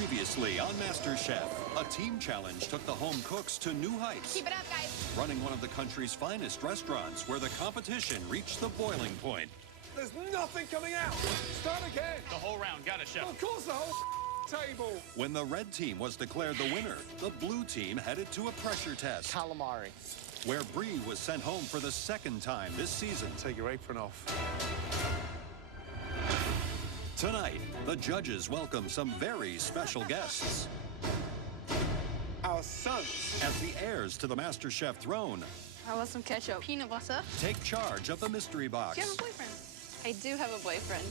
Previously on MasterChef, a team challenge took the home cooks to new heights. Keep it up, guys. Running one of the country's finest restaurants where the competition reached the boiling point. There's nothing coming out. Start again. The whole round. Got it, Chef. Of course, the whole table. When the red team was declared the winner, the blue team headed to a pressure test Calamari. where Bree was sent home for the second time this season. Take your apron off. Tonight, the judges welcome some very special guests. Our sons. As the heirs to the MasterChef throne, I want some ketchup. Peanut butter. take charge of the mystery box. Do you have a boyfriend? I do have a boyfriend.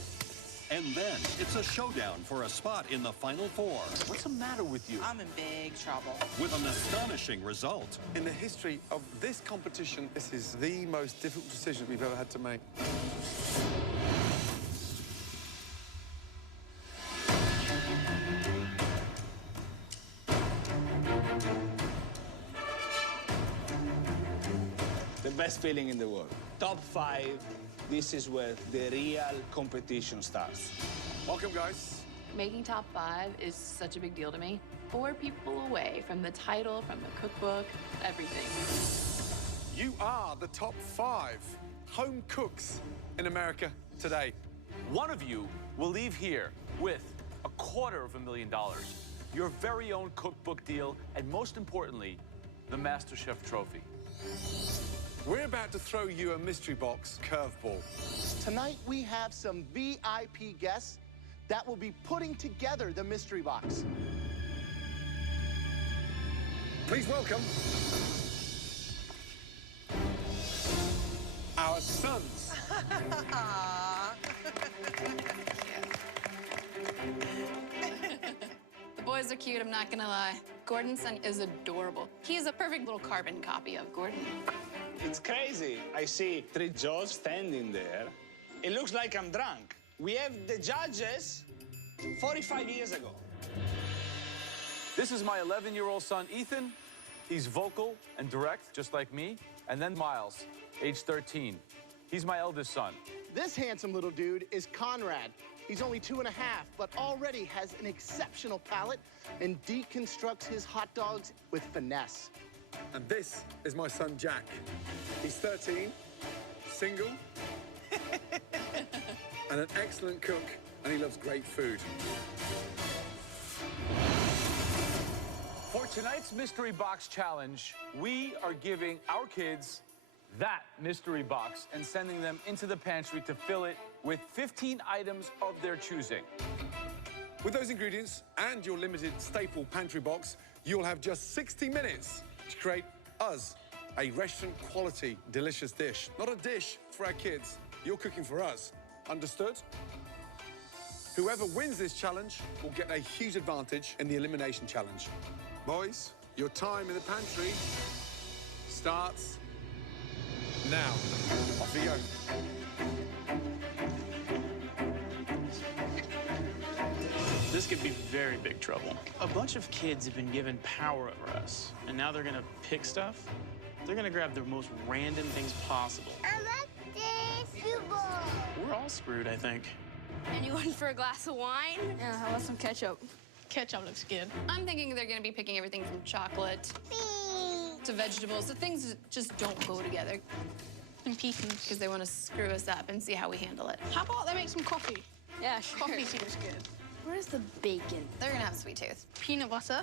And then it's a showdown for a spot in the Final Four What's the matter with you? I'm in big trouble. with an astonishing result. In the history of this competition, this is the most difficult decision we've ever had to make. The best feeling in the world. Top 5, this is where the real competition starts. Welcome, guys. Making top 5 is such a big deal to me. 4 people away from the title, from the cookbook, everything. You are the top 5 home cooks in America today. One of you will leave here with $250,000, your very own cookbook deal, and most importantly, the MasterChef trophy. We're about to throw you a mystery box curveball. Tonight, we have some VIP guests that will be putting together the mystery box. Please welcome our sons. The boys are cute, I'm not gonna lie. Gordon's son is adorable. He's a perfect little carbon copy of Gordon. It's crazy. I see 3 judges standing there. It looks like I'm drunk. We have the judges 45 years ago. This is my 11-year-old son, Ethan. He's vocal and direct, just like me. And then Miles, age 13. He's my eldest son. This handsome little dude is Conrad. He's only 2 and a half, but already has an exceptional palate and deconstructs his hot dogs with finesse. And this is my son, Jack. He's 13, single, and an excellent cook, and he loves great food. For tonight's Mystery Box Challenge, we are giving our kids that mystery box and sending them into the pantry to fill it with 15 items of their choosing. With those ingredients and your limited staple pantry box, you'll have just 60 minutes to create us a restaurant-quality, delicious dish. Not a dish for our kids. You're cooking for us. Understood? Whoever wins this challenge will get a huge advantage in the elimination challenge. Boys, your time in the pantry starts now. Off you go. This could be very big trouble. A bunch of kids have been given power over us, and now they're gonna pick stuff. They're gonna grab the most random things possible. I like this. We're all screwed, I think. Anyone for a glass of wine? Yeah, I want some ketchup. Ketchup looks good. I'm thinking they're gonna be picking everything from chocolate to vegetables, the things that just don't go together. And pecans. Because they want to screw us up and see how we handle it. How about they make some coffee? Yeah, sure. Coffee seems good. Where's the bacon? They're gonna have sweet tooth. Peanut butter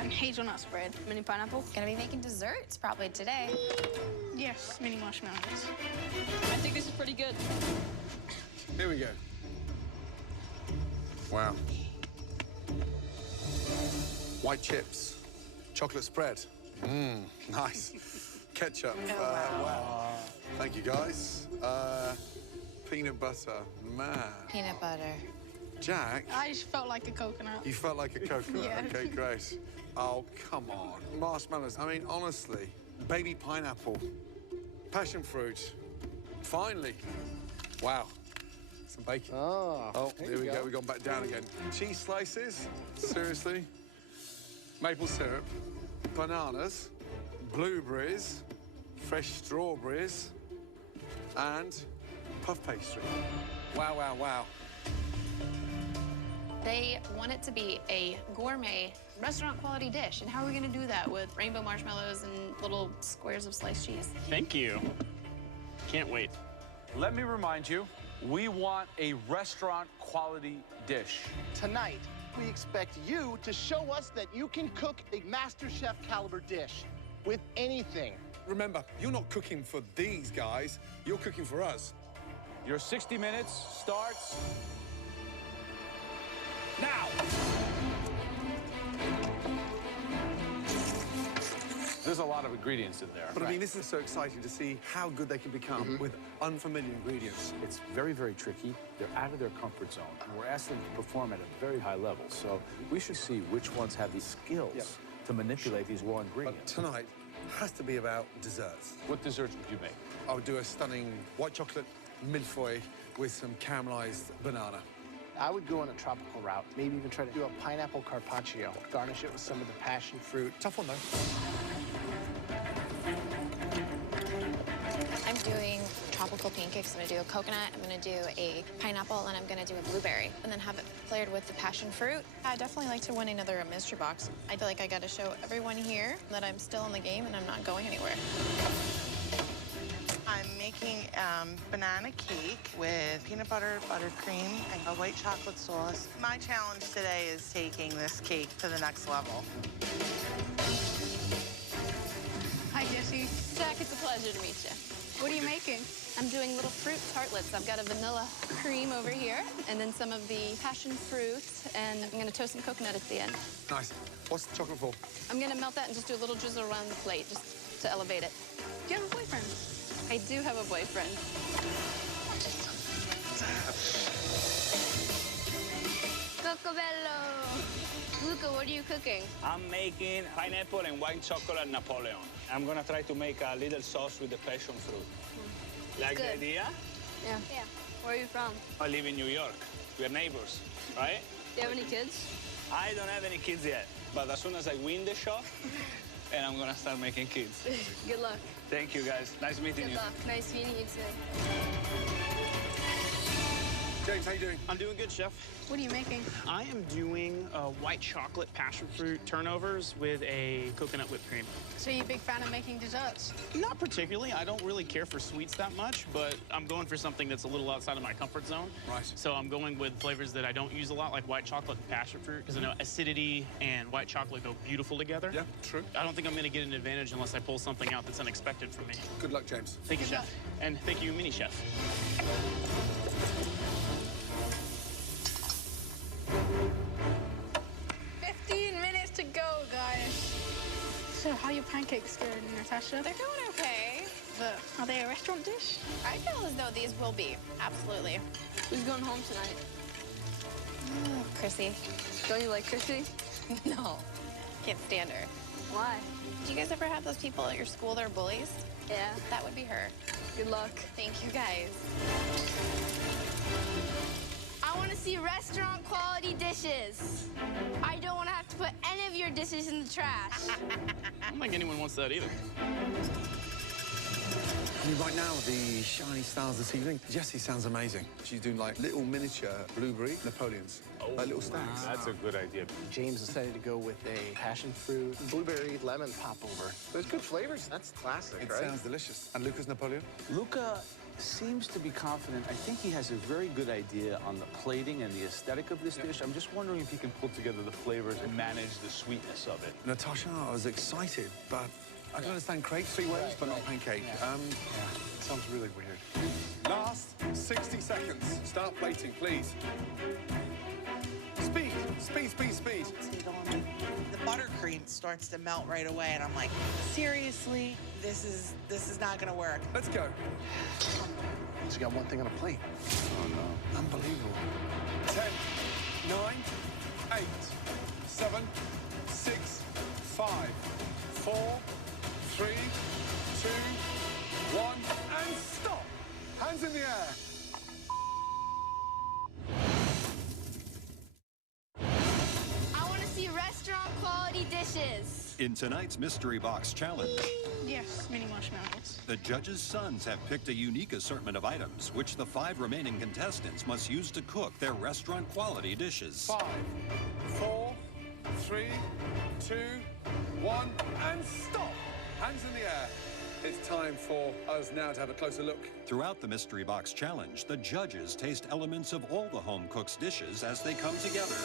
and hazelnut spread. Mini pineapple. Gonna be making desserts probably today. Yes, mini marshmallows. I think this is pretty good. Here we go. Wow. White chips, chocolate spread. Mmm, nice. Ketchup. Wow. Thank you, guys. Peanut butter. Man. Peanut butter. Jack, I just felt like a coconut. you felt like a coconut. Yeah. Okay, great. Oh, come on. Marshmallows. I mean, honestly, baby pineapple, passion fruit. Finally. Wow. Some bacon. Oh, Here we go. We've gone back down again. Cheese slices. Seriously. Maple syrup. Bananas. Blueberries. Fresh strawberries. And puff pastry. Wow, wow, wow. They want it to be a gourmet, restaurant quality dish. And how are we gonna do that with rainbow marshmallows and little squares of sliced cheese? Thank you. Can't wait. Let me remind you, we want a restaurant quality dish. Tonight, we expect you to show us that you can cook a MasterChef caliber dish with anything. Remember, you're not cooking for these guys, you're cooking for us. Your 60 minutes starts now. There's a lot of ingredients in there. But I mean, this is so exciting to see how good they can become with unfamiliar ingredients. It's very, very tricky. They're out of their comfort zone, and we're asking them to perform at a very high level. So we should see which ones have the skills to manipulate these raw But ingredients. tonight has to be about desserts. What desserts would you make? I would do a stunning white chocolate millefeuille with some caramelized banana. I would go on a tropical route, maybe even try to do a pineapple carpaccio. Garnish it with some of the passion fruit. Tough one, though. I'm doing tropical pancakes. I'm gonna do a coconut, I'm gonna do a pineapple, and I'm gonna do a blueberry, and then have it flavored with the passion fruit. I definitely like to win another mystery box. I feel like I gotta show everyone here that I'm still in the game and I'm not going anywhere. I'm making banana cake with peanut butter, buttercream, and a white chocolate sauce. My challenge today is taking this cake to the next level. Hi, Jesse. Zach, it's a pleasure to meet you. What are you making? I'm doing little fruit tartlets. I've got a vanilla cream over here, and then some of the passion fruit, and I'm gonna toast some coconut at the end. Nice. What's the chocolate for? I'm gonna melt that and just do a little drizzle around the plate, just to elevate it. Do you have a boyfriend? I do have a boyfriend. Cocobello. Luca, what are you cooking? I'm making pineapple and white chocolate Napoleon. I'm gonna try to make a little sauce with the passion fruit. Like the good. idea? Yeah. Yeah. Where are you from? I live in New York. We're neighbors, right? Do you have any kids? I don't have any kids yet, but as soon as I win the shop, and I'm gonna start making kids. Good luck. Thank you, guys. Nice meeting Good you. luck. Nice meeting you too. James, how you doing? I'm doing good, Chef. What are you making? I am doing white chocolate passion fruit turnovers with a coconut whipped cream. So you a big fan of making desserts? Not particularly. I don't really care for sweets that much, but I'm going for something that's a little outside of my comfort zone. Right. So I'm going with flavors that I don't use a lot, like white chocolate and passion fruit, because I know acidity and white chocolate go beautiful together. Yeah, true. I don't think I'm going to get an advantage unless I pull something out that's unexpected for me. Good luck, James. Thank you, Chef. And thank you, Mini Chef. 15 minutes to go, guys. So how are your pancakes doing, Natasha? They're doing okay. But are they a restaurant dish? I feel as though these will be, absolutely. Who's going home tonight? Oh, Chrissy. Don't you like Chrissy? No, can't stand her. Why? Do you guys ever have those people at your school that are bullies? Yeah. That would be her. Good luck. Thank you, guys. I want to see restaurant quality dishes. I don't want to have to put any of your dishes in the trash. I don't think anyone wants that either. I mean, right now, the shiny stars this evening, Jessie sounds amazing. She's doing like little miniature blueberry Napoleons, like little stacks. That's a good idea. James decided to go with a passion fruit, blueberry, lemon popover. There's good flavors. That's classic, It right? sounds delicious. And Lucas Napoleon? Luca seems to be confident. I think he has a very good idea on the plating and the aesthetic of this dish. I'm just wondering if he can pull together the flavors and manage the sweetness of it. Natasha, I was excited, but I can understand crepe three ways, but not pancake. Sounds really weird. Last 60 seconds. Start plating, please. Speed, speed, speed, speed. The buttercream starts to melt right away, and I'm like, seriously, this is not gonna work. Let's go. He's got one thing on a plate. Oh, no. Unbelievable. 10, 9, 8, 7, 6, 5, 4, 3, 2, 1, and stop. Hands in the air. I want to see restaurant quality dishes. In tonight's Mystery Box Challenge, Yes, mini marshmallows. the judges' sons have picked a unique assortment of items, which the 5 remaining contestants must use to cook their restaurant-quality dishes. 5, 4, 3, 2, 1, and stop! Hands in the air. It's time for us now to have a closer look. Throughout the Mystery Box Challenge, the judges taste elements of all the home cook's dishes as they come together.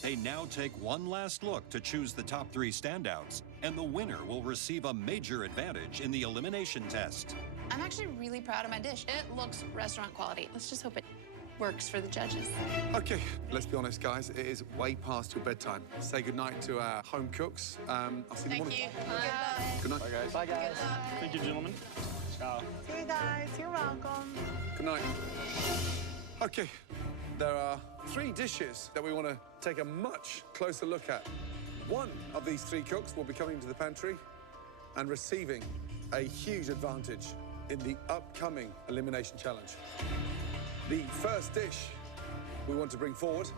They now take one last look to choose the top 3 standouts, and the winner will receive a major advantage in the elimination test. I'm actually really proud of my dish. It looks restaurant quality. Let's just hope it works for the judges. Okay, let's be honest, guys. It is way past your bedtime. Say goodnight to our home cooks. I'll see you in the morning. Good night. Bye, guys. Bye, guys. Thank you, gentlemen. Ciao. See you guys. You're welcome. Good night. Okay, there are 3 dishes that we want to take a much closer look at. One of these 3 cooks will be coming to the pantry and receiving a huge advantage in the upcoming elimination challenge. The first dish we want to bring forward,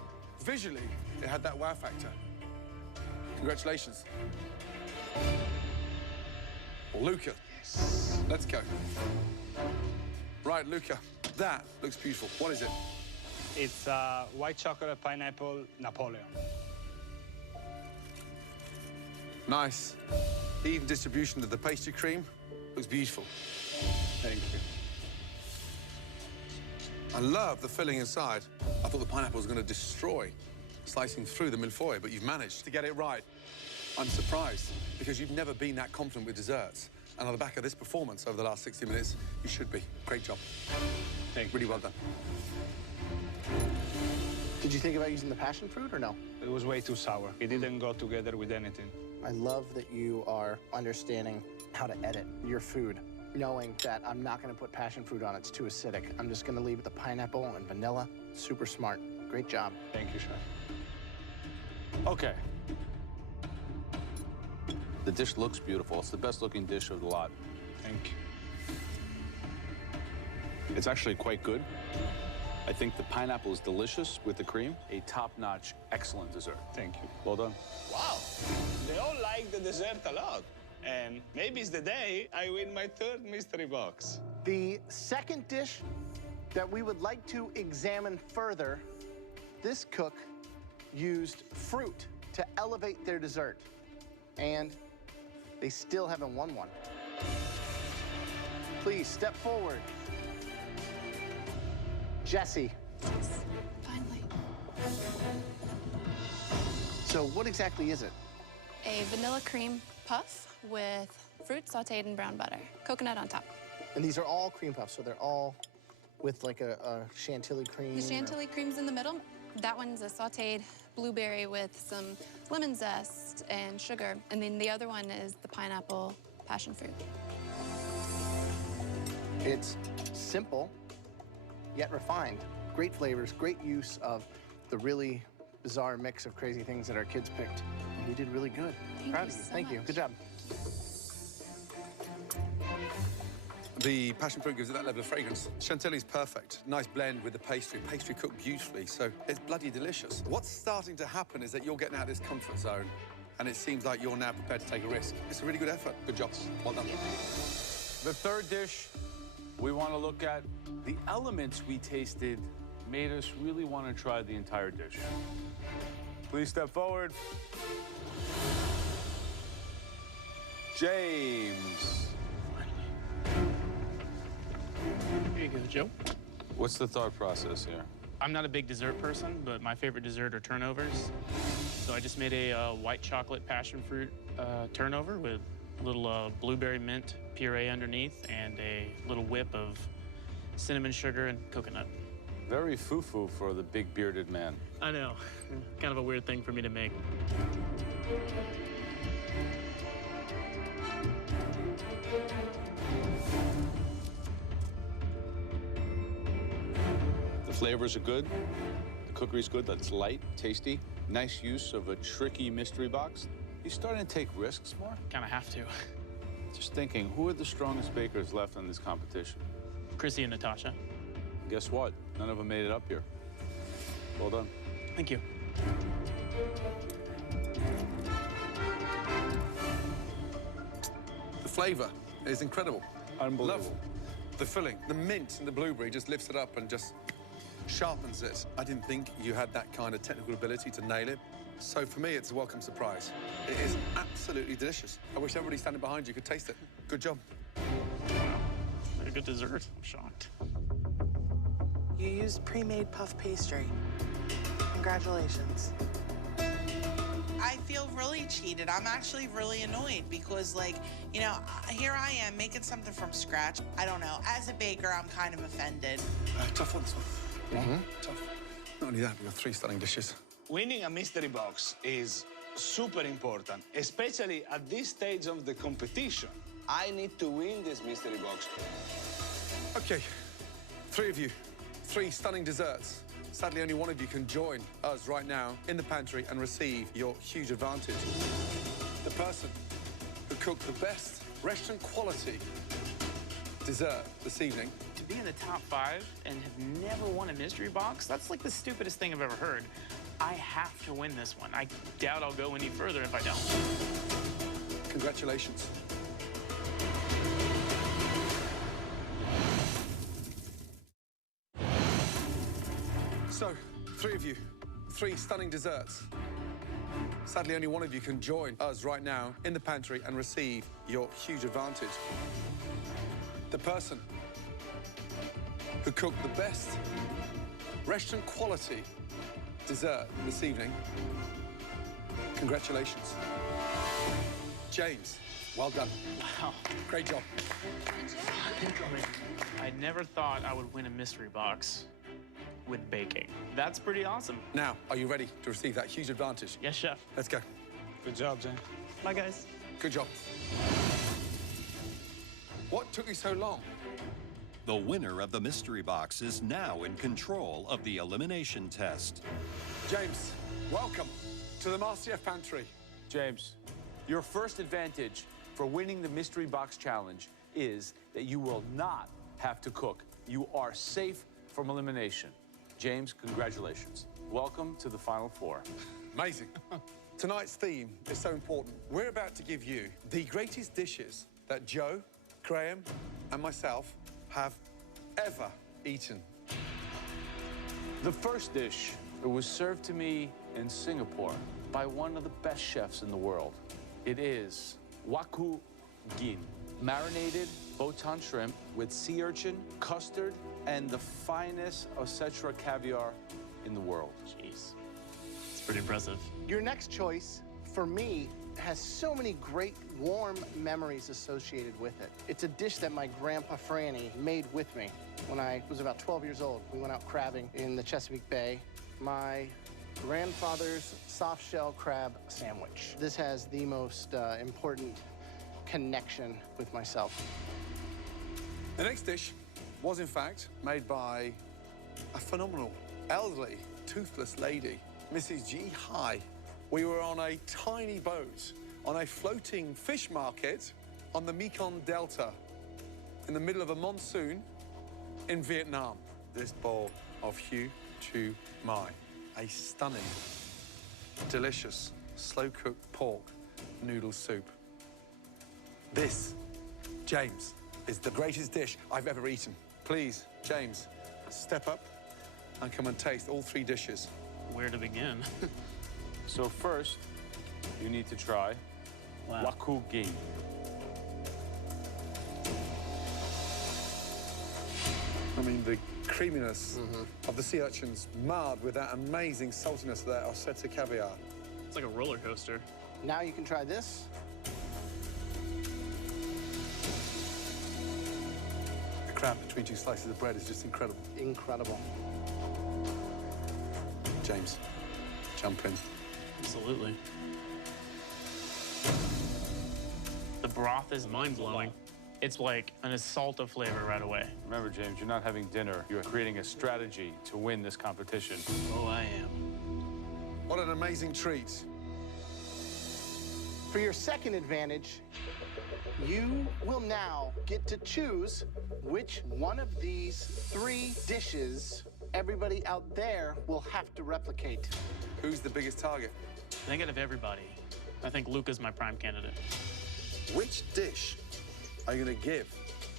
visually, it had that wow factor. Congratulations. Luca. Let's go. Right, Luca, that looks beautiful. What is it? It's white chocolate pineapple Napoleon. Nice. Even distribution of the pastry cream looks beautiful. Thank you. I love the filling inside. I thought the pineapple was going to destroy slicing through the millefeuille, but you've managed to get it right. I'm surprised because you've never been that confident with desserts. And on the back of this performance over the last 60 minutes, you should be. Great job. Thank you. Really well done. Did you think about using the passion fruit or no? It was way too sour. It didn't go together with anything. I love that you are understanding how to edit your food, knowing that I'm not going to put passion fruit on. It's too acidic. I'm just going to leave it the pineapple and vanilla. Super smart. Great job. Thank you, chef. Okay. The dish looks beautiful. It's the best looking dish of the lot. Thank you. It's actually quite good. I think the pineapple is delicious with the cream. A top-notch, excellent dessert. Thank you. Well done. Wow. They all like the dessert a lot. And maybe it's the day I win my 3rd mystery box. The second dish that we would like to examine further, this cook used fruit to elevate their dessert. And they still haven't won one. Please step forward. Jesse. Finally. So what exactly is it? A vanilla cream puff with fruit sauteed in brown butter. Coconut on top. And these are all cream puffs, so they're all with like a chantilly cream? The chantilly cream's in the middle. That one's a sauteed blueberry with some lemon zest and sugar. And then the other one is the pineapple passion fruit. It's simple, yet refined. Great flavors, great use of the really bizarre mix of crazy things that our kids picked. And you did really good. Proud of you. Thank you. Good job. The passion fruit gives it that level of fragrance. Chantilly's perfect. Nice blend with the pastry. Pastry cooked beautifully, so it's bloody delicious. What's starting to happen is that you're getting out of this comfort zone, and it seems like you're now prepared to take a risk. It's a really good effort. Good job. Well done. The third dish we want to look at, the elements we tasted made us really want to try the entire dish. Please step forward. James. Here you go, Joe. What's the thought process here? I'm not a big dessert person, but my favorite dessert are turnovers. So I just made a white chocolate passion fruit turnover with a little blueberry mint puree underneath and a little whip of cinnamon sugar and coconut. Very foo-foo for the big bearded man. I know. Kind of a weird thing for me to make. The flavors are good. The cookery's good. That's light, tasty. Nice use of a tricky mystery box. You starting to take risks more? Kind of have to. Just thinking, who are the strongest bakers left in this competition? Chrissy and Natasha. Guess what? None of them made it up here. Well done. Thank you. flavour is incredible. Unbelievable. Love the filling. The mint and the blueberry just lifts it up and just sharpens it. I didn't think you had that kind of technical ability to nail it. So for me, it's a welcome surprise. It is absolutely delicious. I wish everybody standing behind you could taste it. Good job. A good dessert. I'm shocked. You used pre-made puff pastry. Congratulations. I feel really cheated. I'm actually really annoyed because, like, you know, here I am making something from scratch. I don't know. As a baker, I'm kind of offended. Tough one, this one. Tough. Not only that, we've got 3 stunning dishes. Winning a mystery box is super important, especially at this stage of the competition. I need to win this mystery box. Okay, 3 of you, 3 stunning desserts. Sadly, only one of you can join us right now in the pantry and receive your huge advantage. The person who cooked the best restaurant quality dessert this evening. To be in the top 5 and have never won a mystery box, that's like the stupidest thing I've ever heard. I have to win this one. I doubt I'll go any further if I don't. Congratulations. So, 3 of you, 3 stunning desserts. Sadly, only one of you can join us right now in the pantry and receive your huge advantage. The person who cooked the best restaurant quality dessert this evening. Congratulations. James, well done. Wow. Great job. I never thought I would win a mystery box with baking. That's pretty awesome. Now, are you ready to receive that huge advantage? Yes, chef. Let's go. Good job, James. Bye, guys. Good job. What took you so long? The winner of the mystery box is now in control of the elimination test. James, welcome to the MasterChef Pantry. James, your first advantage for winning the Mystery Box Challenge is that you will not have to cook. You are safe from elimination. James, congratulations. Welcome to the Final 4. Amazing. Tonight's theme is so important. We're about to give you the greatest dishes that Joe, Graham, and myself have ever eaten. The first dish was served to me in Singapore by one of the best chefs in the world. It is waku gin, marinated botan shrimp with sea urchin, custard, and the finest Osetra caviar in the world. Jeez. It's pretty impressive. Your next choice, for me, has so many great warm memories associated with it. It's a dish that my grandpa Franny made with me when I was about 12 years old. We went out crabbing in the Chesapeake Bay. My grandfather's soft shell crab sandwich. This has the most important connection with myself. The next dish was, in fact, made by a phenomenal, elderly, toothless lady, Mrs. G. Hai. We were on a tiny boat on a floating fish market on the Mekong Delta in the middle of a monsoon in Vietnam. This bowl of Hu Chu Mai, a stunning, delicious, slow-cooked pork noodle soup. This, James, is the greatest dish I've ever eaten. Please, James, step up and come and taste all 3 dishes. Where to begin? So first, you need to try waku gin. I mean, the creaminess of the sea urchins marred with that amazing saltiness of that Osetra caviar. It's like a roller coaster. Now you can try this. The crab between 2 slices of bread is just incredible. Incredible. James, jump in. Absolutely. The broth is mind-blowing. It's like an assault of flavor right away. Remember, James, you're not having dinner. You're creating a strategy to win this competition. Oh, I am. What an amazing treat. For your second advantage, you will now get to choose which one of these 3 dishes everybody out there will have to replicate. Who's the biggest target? I think out of everybody, I think Luca's my prime candidate. Which dish are you going to give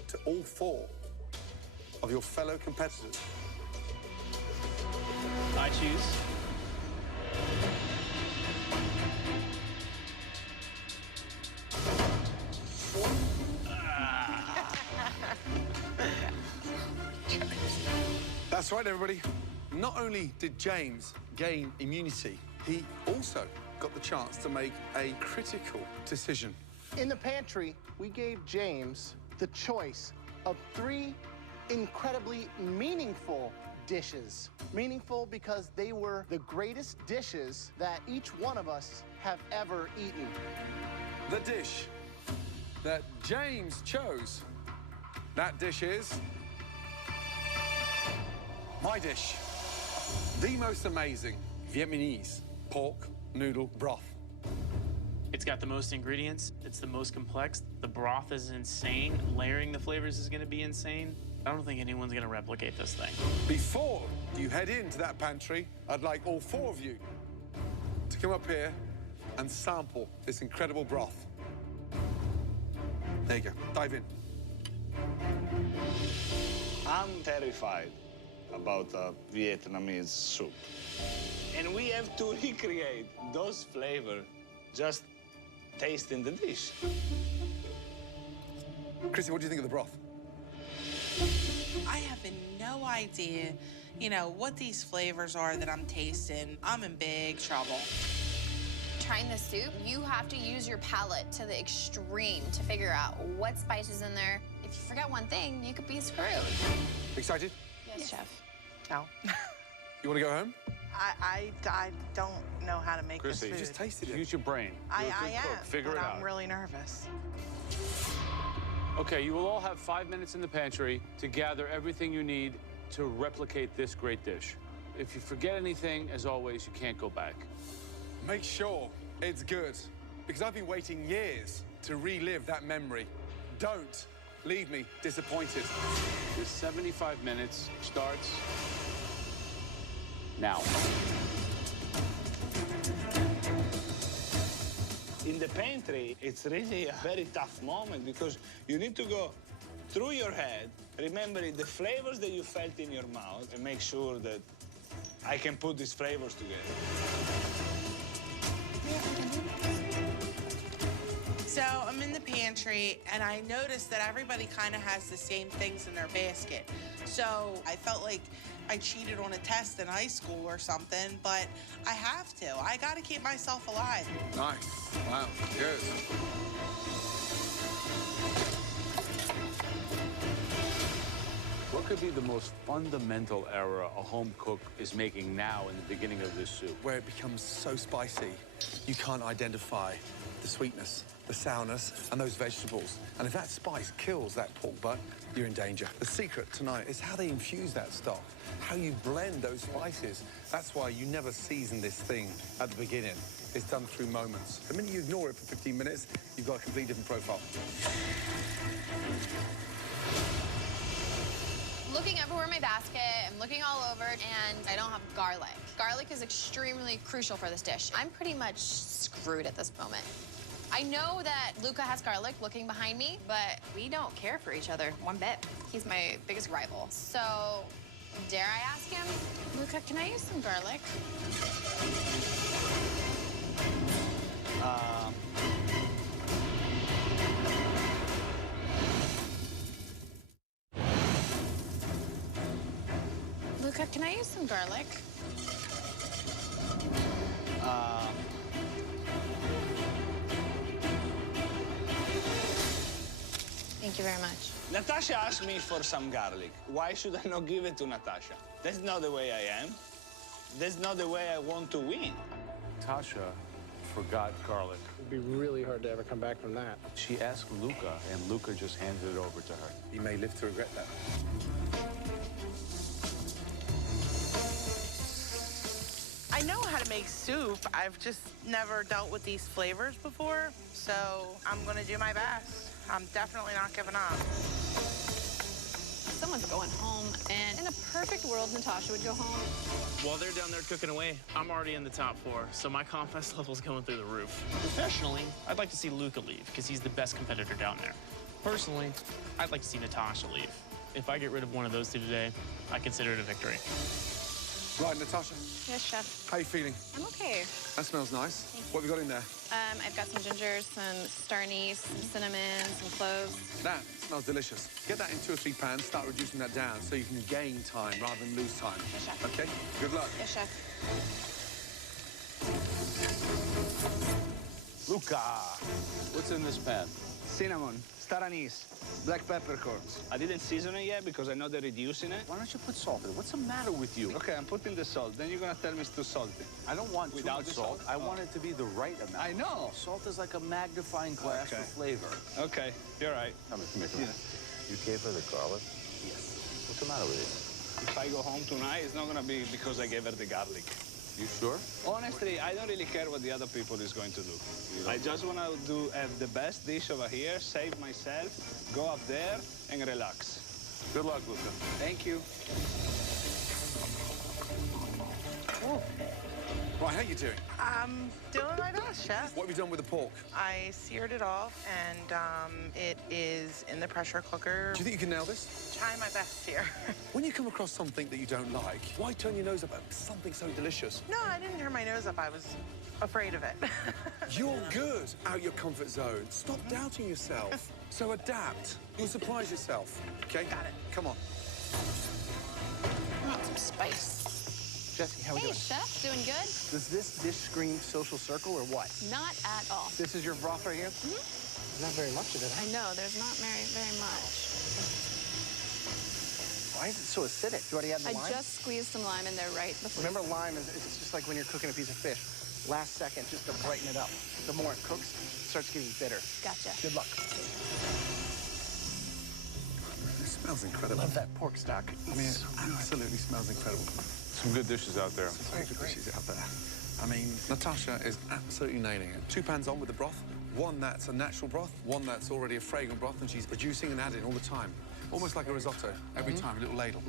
to all 4 of your fellow competitors? I choose. That's right, everybody. Not only did James gain immunity, he also got the chance to make a critical decision. In the pantry, we gave James the choice of 3 incredibly meaningful dishes. Meaningful because they were the greatest dishes that each one of us have ever eaten. The dish that James chose, that dish is my dish. The most amazing Vietnamese pork noodle broth. It's got the most ingredients. It's the most complex. The broth is insane. Layering the flavors is going to be insane. I don't think anyone's going to replicate this thing. Before you head into that pantry, I'd like all 4 of you to come up here and sample this incredible broth. There you go. Dive in. I'm terrified about Vietnamese soup. And we have to recreate those flavors just tasting the dish. Chrissy, what do you think of the broth? I have no idea, you know, what these flavors are that I'm tasting. I'm in big trouble. Trying the soup, you have to use your palate to the extreme to figure out what spices in there. If you forget one thing, you could be screwed. Excited? Yes, chef. No. You want to go home? I don't know how to make Chrissy, this food. Just tasted it. Use your brain. You're a I good am, cook. Figure but it out. I'm really nervous. Okay, you will all have 5 minutes in the pantry to gather everything you need to replicate this great dish. If you forget anything, as always, you can't go back. Make sure it's good, because I've been waiting years to relive that memory. Don't leave me disappointed. This 75 minutes starts now. In the pantry, it's really a very tough moment because you need to go through your head, remembering the flavors that you felt in your mouth, and make sure that I can put these flavors together. So I'm in the pantry, and I noticed that everybody kind of has the same things in their basket. So I felt like I cheated on a test in high school or something, but I have to. I got to keep myself alive. Nice. Wow. Good. What could be the most fundamental error a home cook is making now in the beginning of this soup? Where it becomes so spicy, you can't identify the sweetness, the sourness, and those vegetables. And if that spice kills that pork butt, you're in danger. The secret tonight is how they infuse that stock, how you blend those spices. That's why you never season this thing at the beginning. It's done through moments. The minute you ignore it for 15 minutes, you've got a completely different profile. Looking everywhere in my basket, I'm looking all over, and I don't have garlic. Garlic is extremely crucial for this dish. I'm pretty much screwed at this moment. I know that Luca has garlic looking behind me, but we don't care for each other one bit. He's my biggest rival. So, dare I ask him, Luca, can I use some garlic? Luca, can I use some garlic? Thank you very much. Natasha asked me for some garlic. Why should I not give it to Natasha? That's not the way I am. That's not the way I want to win. Tasha forgot garlic. It'd be really hard to ever come back from that. She asked Luca, and Luca just handed it over to her. You may live to regret that. I know how to make soup. I've just never dealt with these flavors before, so I'm gonna do my best. I'm definitely not giving up. Someone's going home, and in a perfect world, Natasha would go home. While they're down there cooking away, I'm already in the top 4, so my confidence level's going through the roof. Professionally, I'd like to see Luca leave, because he's the best competitor down there. Personally, I'd like to see Natasha leave. If I get rid of one of those two today, I consider it a victory. Right, Natasha, Yes, chef. how you feeling? I'm okay. That smells nice. What have you got in there? I've got some ginger, some star anise, some cinnamon, some cloves. That smells delicious. Get that in 2 or 3 pans, start reducing that down so you can gain time rather than lose time. Yes, chef. Okay? Good luck. Yes, chef. Luca, what's in this pan? Cinnamon, star anise, black peppercorns. I didn't season it yet because I know they're reducing it. Why don't you put salt in it? What's the matter with you? Okay, I'm putting the salt. Then you're gonna tell me it's too salty. I don't want Without too much the salt. salt? I want it to be the right amount. I know. Salt is like a magnifying glass Okay. for flavor. Okay, you're right. Come here. You gave her the garlic? Yes. What's the matter with you? If I go home tonight, it's not gonna be because I gave her the garlic. You sure? Honestly, I don't really care what the other people is going to do. I just want to have the best dish over here, save myself, go up there and relax. Good luck, Luca. Thank you. Right, how you doing? I'm doing my best, chef. What have you done with the pork? I seared it off, and it is in the pressure cooker. Do you think you can nail this? Trying my best here. When you come across something that you don't like, why turn your nose up at something so delicious? No, I didn't turn my nose up. I was afraid of it. You're good. Out your comfort zone. Stop doubting yourself. So adapt. You'll surprise yourself. Okay? Got it. Come on. I want some spice. Jesse, how we Hey, doing? chef, doing good? Does this dish scream social circle or what? Not at all. This is your broth right here? There's not very much of it, huh? I know, there's not very much. Why is it so acidic? You already had the I lime? just squeezed some lime in there right before. Remember, lime is it's just like when you're cooking a piece of fish. Last second, just to brighten it up. The more it cooks, it starts getting bitter. Gotcha. Good luck. It smells incredible. Love that pork stock. I mean, it absolutely smells incredible. Some good dishes out there. Very good dishes out there. I mean, Natasha is absolutely nailing it. 2 pans on with the broth. One that's a natural broth, one that's already a fragrant broth, and she's reducing and adding all the time. Almost like a risotto. Every time, a little ladle.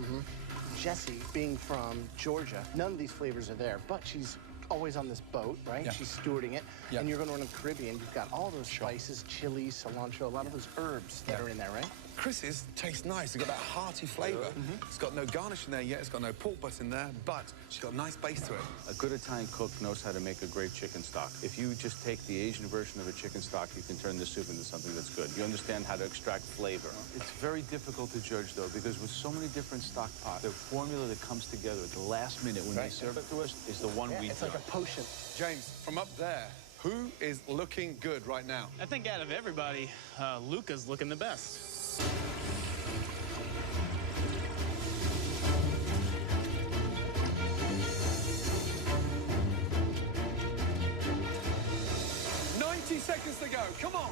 Jessie, being from Georgia, none of these flavors are there, but she's always on this boat, right? Yeah. She's stewarding it. Yeah. And you're going to run in the Caribbean. You've got all those spices, chilies, cilantro, a lot of those herbs that are in there, right? Chris's tastes nice. It's got that hearty flavour. It's got no garnish in there yet. It's got no pork butt in there, but she's got a nice base to it. A good Italian cook knows how to make a great chicken stock. If you just take the Asian version of a chicken stock, you can turn the soup into something that's good. You understand how to extract flavor. It's very difficult to judge, though, because with so many different stock pots, the formula that comes together at the last minute when they serve it to us is the one we It's do. like a potion. James, from up there, who is looking good right now? I think out of everybody, Luca's looking the best. Seconds to go. Come on.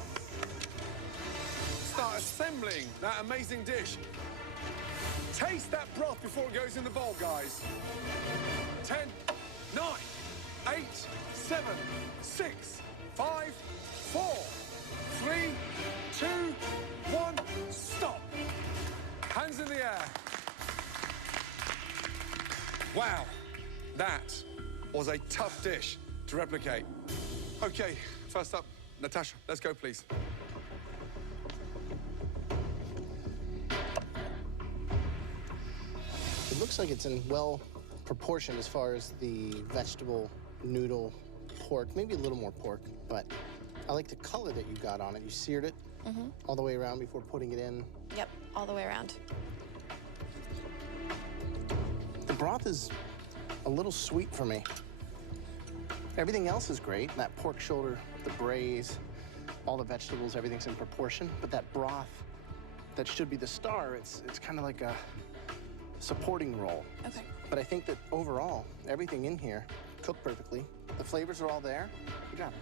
Start assembling that amazing dish. Taste that broth before it goes in the bowl, guys. 10, 9, 8, 7, 6, 5, 4, 3, 2, 1. Stop. Hands in the air. Wow. That was a tough dish to replicate. Okay, first up, Natasha, let's go, please. It looks like it's in well proportion as far as the vegetable, noodle, pork, maybe a little more pork, but I like the color that you got on it. You seared it all the way around before putting it in. Yep, all the way around. The broth is a little sweet for me. Everything else is great. That pork shoulder, the braise, all the vegetables, everything's in proportion. But that broth, that should be the star, it's kind of like a supporting role. Okay. But I think that overall, everything in here cooked perfectly. The flavors are all there. Good job.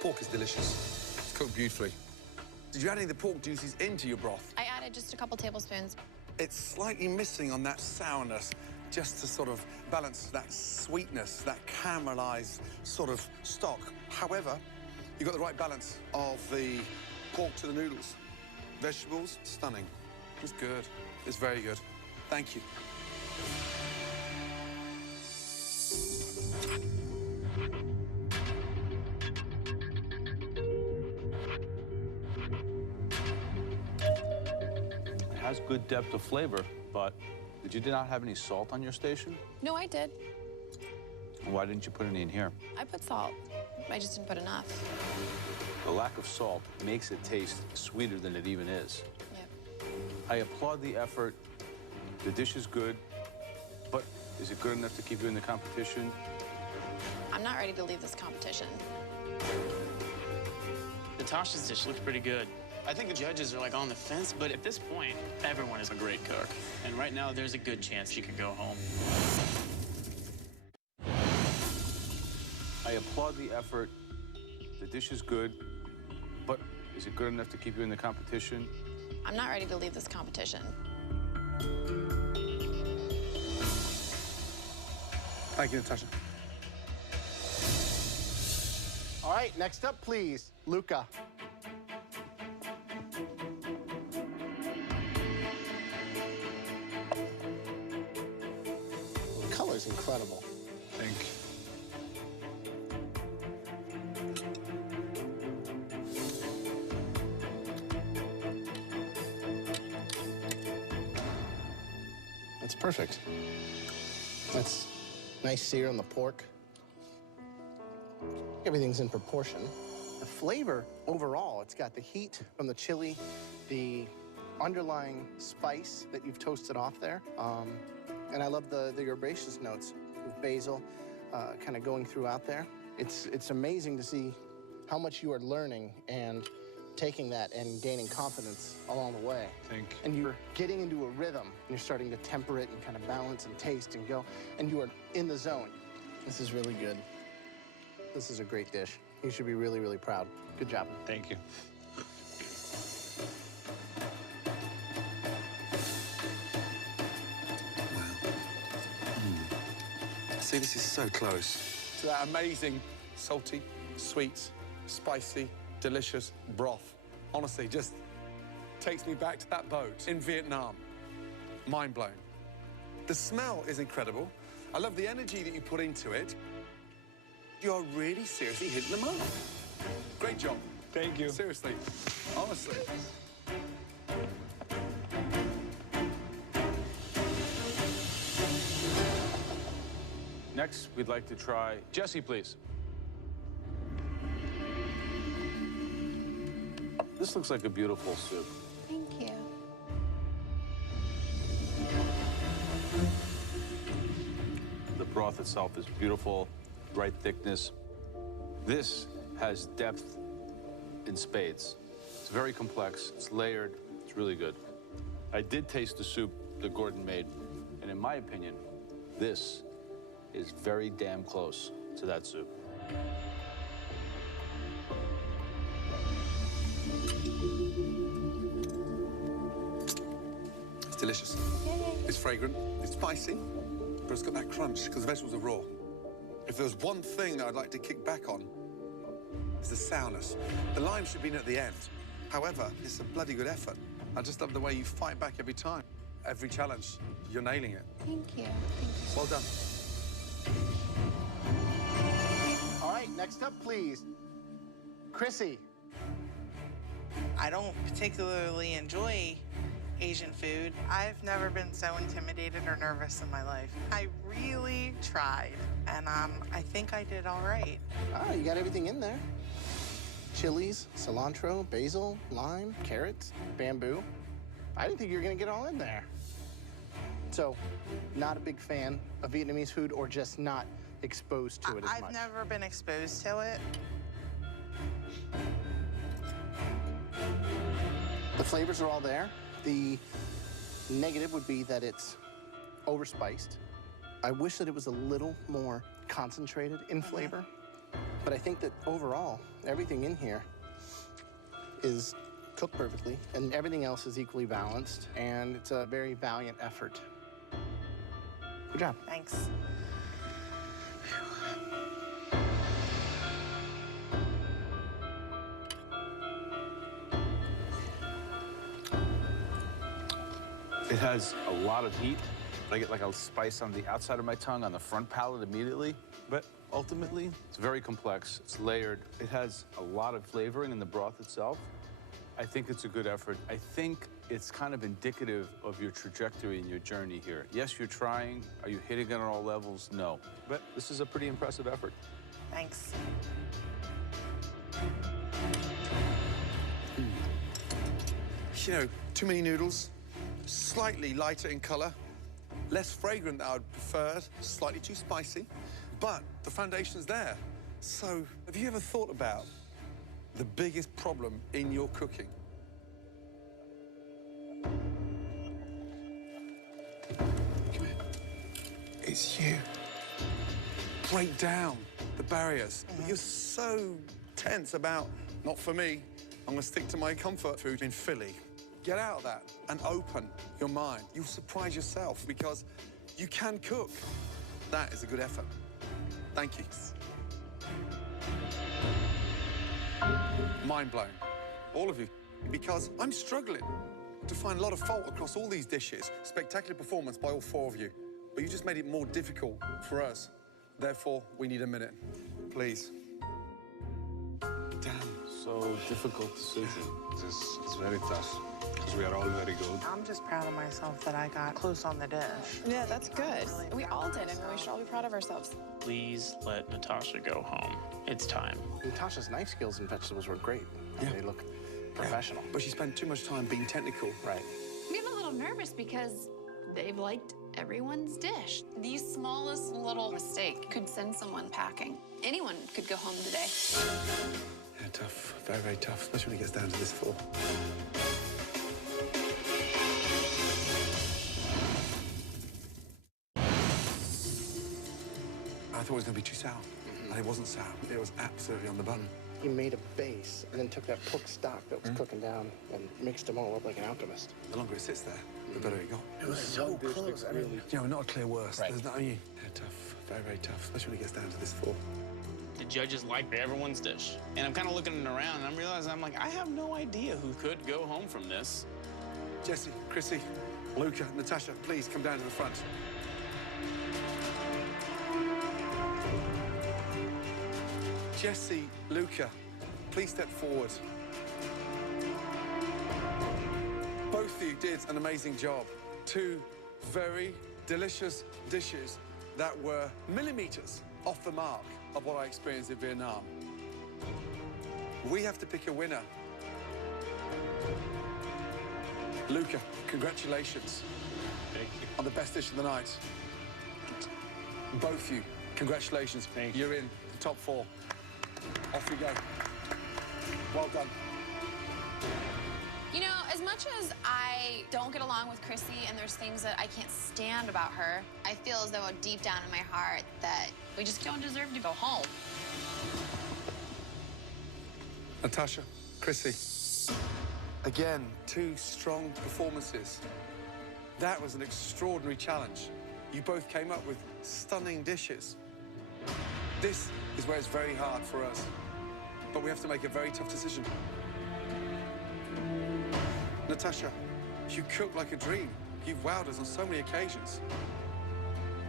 Pork is delicious. It's cooked beautifully. Did you add any of the pork juices into your broth? I added just a couple tablespoons. It's slightly missing on that sourness, just to sort of balance that sweetness, that caramelized sort of stock. However, you got the right balance of the pork to the noodles. Vegetables, stunning. It's good. It's very good. Thank you. has good depth of flavor, but did you not have any salt on your station? No, I did. Why didn't you put any in here? I put salt. I just didn't put enough. The lack of salt makes it taste sweeter than it even is. Yep. I applaud the effort. The dish is good, but is it good enough to keep you in the competition? I'm not ready to leave this competition. Natasha's dish looks pretty good. I think the judges are like on the fence, but at this point, everyone is a great cook. And right now, there's a good chance she could go home. I applaud the effort. The dish is good, but is it good enough to keep you in the competition? I'm not ready to leave this competition. Thank you, Natasha. All right, next up, please, Luca. The color's incredible. Thank you. That's perfect. That's nice sear on the pork. Everything's in proportion. The flavor overall, it's got the heat from the chili, the underlying spice that you've toasted off there. And I love the herbaceous notes with basil kind of going throughout there. It's amazing to see how much you are learning and taking that and gaining confidence along the way. Thank you. And you're getting into a rhythm, and you're starting to temper it and kind of balance and taste and go, and you are in the zone. This is really good. This is a great dish. You should be really, really proud. Good job. Thank you. See, this is so close to that amazing, salty, sweet, spicy, delicious broth. Honestly, just takes me back to that boat in Vietnam. Mind blown. The smell is incredible. I love the energy that you put into it. You are really seriously hitting the mark. Great job. Thank you. Seriously, honestly. Next, we'd like to try Jesse, please. This looks like a beautiful soup. Thank you. The broth itself is beautiful, right thickness. This has depth in spades. It's very complex, it's layered, it's really good. I did taste the soup that Gordon made, and in my opinion, this is very damn close to that soup. It's delicious. It's fragrant, it's spicy, but it's got that crunch because the vegetables are raw. If there's one thing I'd like to kick back on, it's the sourness. The lime should be in at the end. However, it's a bloody good effort. I just love the way you fight back every time. Every challenge, you're nailing it. Thank you. Thank you. Well done. All right, next up, please, Chrissy. I don't particularly enjoy Asian food. I've never been so intimidated or nervous in my life. I really tried, and I think I did all right. Oh, you got everything in there. Chilies, cilantro, basil, lime, carrots, bamboo. I didn't think you were gonna get all in there. So, not a big fan of Vietnamese food or just not exposed to it as much? I've never been exposed to it. The flavors are all there. The negative would be that it's overspiced. I wish that it was a little more concentrated in flavor, but I think that overall, everything in here is cooked perfectly, and everything else is equally balanced, and it's a very valiant effort. Good job. Thanks. It has a lot of heat. I get like a spice on the outside of my tongue, on the front palate immediately. But ultimately, it's very complex. It's layered. It has a lot of flavoring in the broth itself. I think it's a good effort. I think it's kind of indicative of your trajectory and your journey here. Yes, you're trying. Are you hitting it on all levels? No. But this is a pretty impressive effort. Thanks. You know, too many noodles, slightly lighter in color, less fragrant than I would prefer, slightly too spicy, but the foundation's there. So, have you ever thought about the biggest problem in your cooking? Come here. It's you. Break down the barriers. You're so tense about, not for me, I'm gonna stick to my comfort food in Philly. Get out of that and open your mind. You'll surprise yourself because you can cook. That is a good effort. Thank you. Mind blown, all of you, because I'm struggling to find a lot of fault across all these dishes. Spectacular performance by all four of you, but you just made it more difficult for us. Therefore, we need a minute, please. Damn. So difficult decision. It's very tough, because we are all very good. I'm just proud of myself that I got close on the dish. Yeah, that's good. We all did, and we should all be proud of ourselves. Please let Natasha go home. It's time. Natasha's knife skills and vegetables were great. Yeah. They look professional. But she spent too much time being technical. Right. I'm a little nervous because they've liked everyone's dish. The smallest little mistake could send someone packing. Anyone could go home today. Yeah, tough, very, very tough, especially when it gets down to this four. I thought it was going to be too sour, and it wasn't sour. It was absolutely on the button. He made a base and then took that pork stock that was cooking down and mixed them all up like an alchemist. The longer it sits there, the better it got. It was so close. I mean, You know, not a clear worst. Right. There's not, yeah, tough, very, very tough, especially when it gets down to this four. The judges liked everyone's dish. And I'm kind of looking around and I'm realizing, I'm like, I have no idea who could go home from this. Jesse, Chrissy, Luca, Natasha, please come down to the front. Jesse, Luca, please step forward. Both of you did an amazing job. Two very delicious dishes that were millimeters off the mark of what I experienced in Vietnam. We have to pick a winner. Luca, congratulations. Thank you. On the best dish of the night. Both you, congratulations. Thank you. You're in the top four. Off you go. Well done. You know, as much as I don't get along with Chrissy and there's things that I can't stand about her, I feel as though deep down in my heart that we just don't deserve to go home. Natasha, Chrissy. Again, two strong performances. That was an extraordinary challenge. You both came up with stunning dishes. This is where it's very hard for us, but we have to make a very tough decision. Natasha, you cook like a dream. You've wowed us on so many occasions.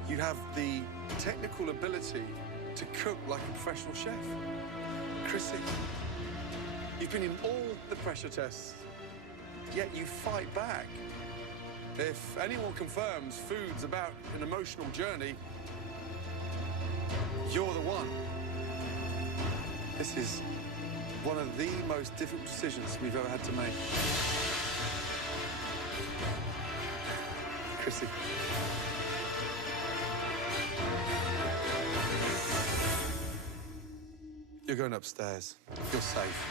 You have the technical ability to cook like a professional chef. Chrissy, you've been in all the pressure tests, yet you fight back. If anyone confirms food's about an emotional journey, you're the one. This is one of the most difficult decisions we've ever had to make. Chrissy. You're going upstairs. Feel safe.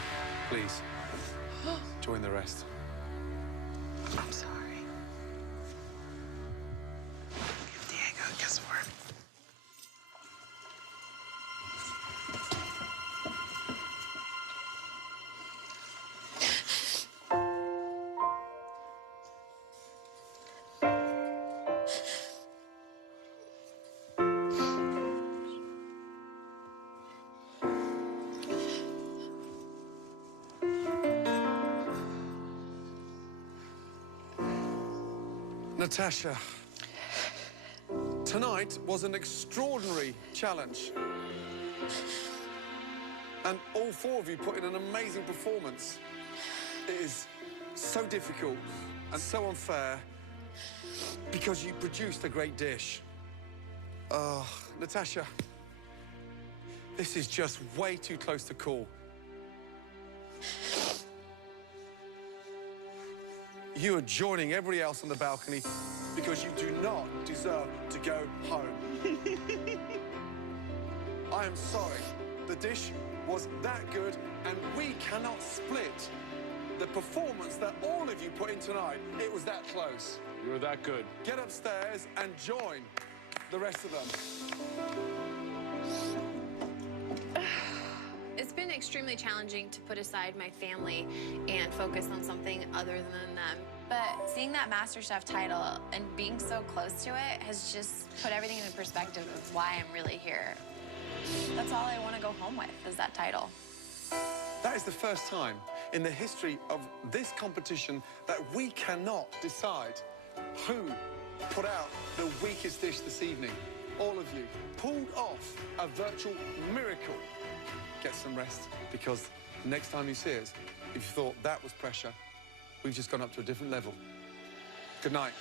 Please, join the rest. I'm sorry. Diego, guess what? Natasha, tonight was an extraordinary challenge. And all four of you put in an amazing performance. It is so difficult and so unfair because you produced a great dish. Oh, Natasha, this is just way too close to call. You are joining everybody else on the balcony because you do not deserve to go home. I am sorry. The dish was that good, and we cannot split the performance that all of you put in tonight. It was that close. You were that good. Get upstairs and join the rest of them. It's been extremely challenging to put aside my family and focus on something other than them. But seeing that MasterChef title and being so close to it has just put everything into perspective of why I'm really here. That's all I want to go home with, is that title. That is the first time in the history of this competition that we cannot decide who put out the weakest dish this evening. All of you pulled off a virtual miracle. Get some rest, because next time you see us, if you thought that was pressure, we've just gone up to a different level. Good night.